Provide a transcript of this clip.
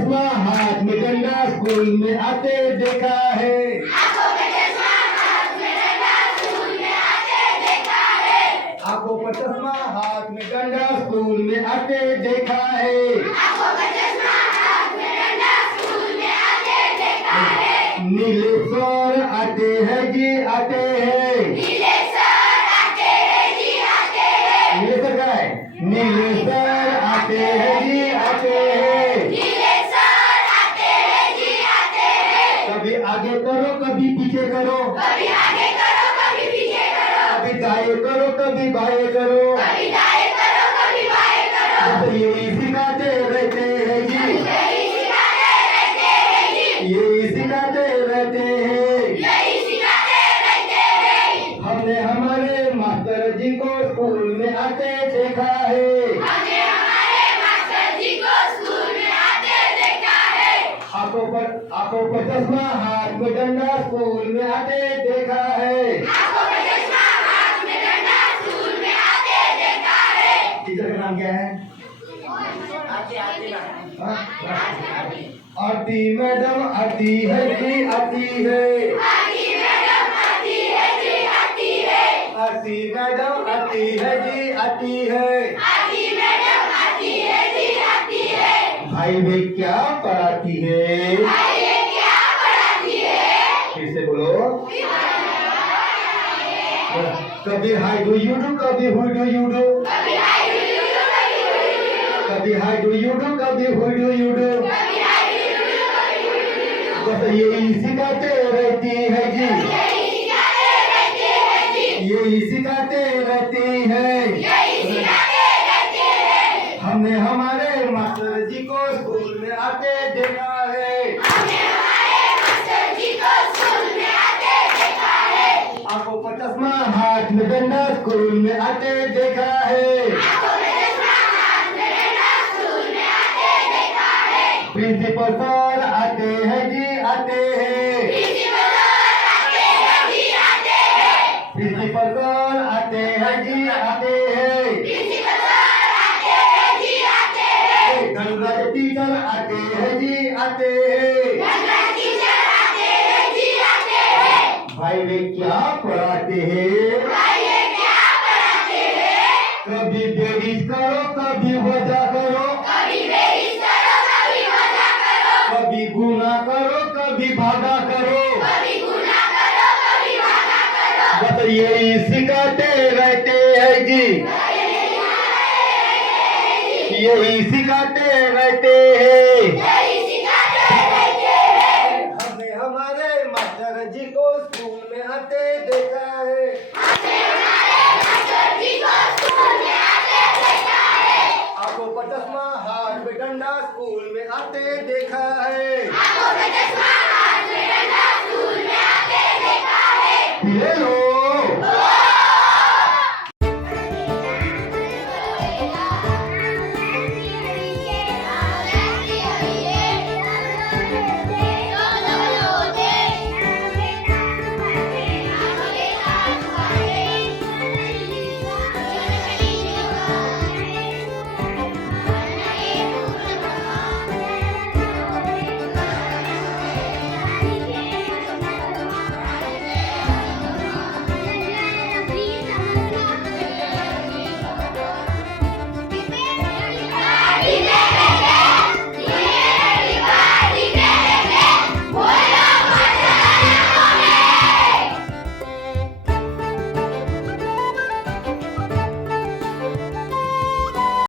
चश्मा हाथ में डंडा स्कूल में आते देखा है। आंखों पे चश्मा हाथ में डंडा स्कूल में आते देखा है। आंखों पर चश्मा हाथ में डंडा स्कूल में आते देखा है। आंखों पे चश्मा हाथ में डंडा स्कूल में आते देखा है। नीले सर आते हैं जी आते हैं। नीले सर आते हैं जी आते हैं। नीले सर क्या है? नीले सर आते हैं जी आते हैं। नीले सर आते हैं जी आते हैं। कभी आगे करो कभी पीछे करो। कभी आगे करो कभी पीछे करो। कभी दाएं करो कभी बाएं करो। कभी दाएं करो कभी बाएं करो। तो यही सिखाते रहते हैं जी। यही सिखाते रहते हैं जी। यही सिखाते रहते हैं। यही सिखाते रहते हैं। हमने हमारे मास्टर जी को स्कूल में आते देखा है। हमने हमारे मास्टर जी को स्कूल में आते देखा है। आंखों पर चश्मा हाथ में डंडा स्कूल में आते देखा है। आंखों पे चश्मा हाथ में डंडा स्कूल में आते देखा है। टीचर का नाम क्या है? आरती मैडम आती है जी आती है। आती मैडम आती है जी आती है। आरती मैडम आती है जी आती है। आती मैडम आती है जी आती है। भाई वे क्या पढ़ाती है? भाई ये क्या पढ़ाती है? फिर से बोलो। कभी हाय डू यू डू कभी हु डू यू डू। कभी हाय डू यू डू कभी हु डू यू डू। कभी हाय डू यू डू कभी हु डू यू डू। कभी हाय डू यू डू कभी हु डू यू डू। बस यही सिखाते रहती है जी। यही सिखाते रहते हैं जी। यही सिखाते रहती है। यही सिखाते रहते हैं। हमने हमारे मास्टर जी को स्कूल में आते देखा है। हमने हमारे मास्टर जी को स्कूल में आते देखा है। आंखों पर चश्मा हाथ में डंडा स्कूल में आते देखा है। आंखों में चश्मा हाथ में डंडा स्कूल में आते देखा है। प्रिंसिपल सर आते हैं जी आते हैं। प्रिंसिपल सर आते हैं जी आते हैं। प्रिंसिपल सर आते हैं जी आते हैं। प्रिंसिपल सर आते हैं जी आते हैं। धनराज टीचर आते हैं जी आते हैं। धनराज टीचर आते हैं जी आते हैं। भाई वे क्या पढ़ाते हैं? भाई ये क्या पढ़ाते हैं? कभी बेरीज करो कभी वजह करो। कभी बेरीज करो कभी मजा करो। कभी गुना करो कभी भागा करो। कभी गुना करो कभी भागा करो। बस यही सिखाते रहते हैं जी। यही सिखाते रहते हैं। यही सिखाते रहते हैं। हमने हमारे मास्टर जी को स्कूल में आते देखा है। हमने हमारे मास्टर जी को स्कूल में आते देखा है। आंखों पर चश्मा हाथ में डंडा स्कूल में आते देखा है। आंखों पे चश्मा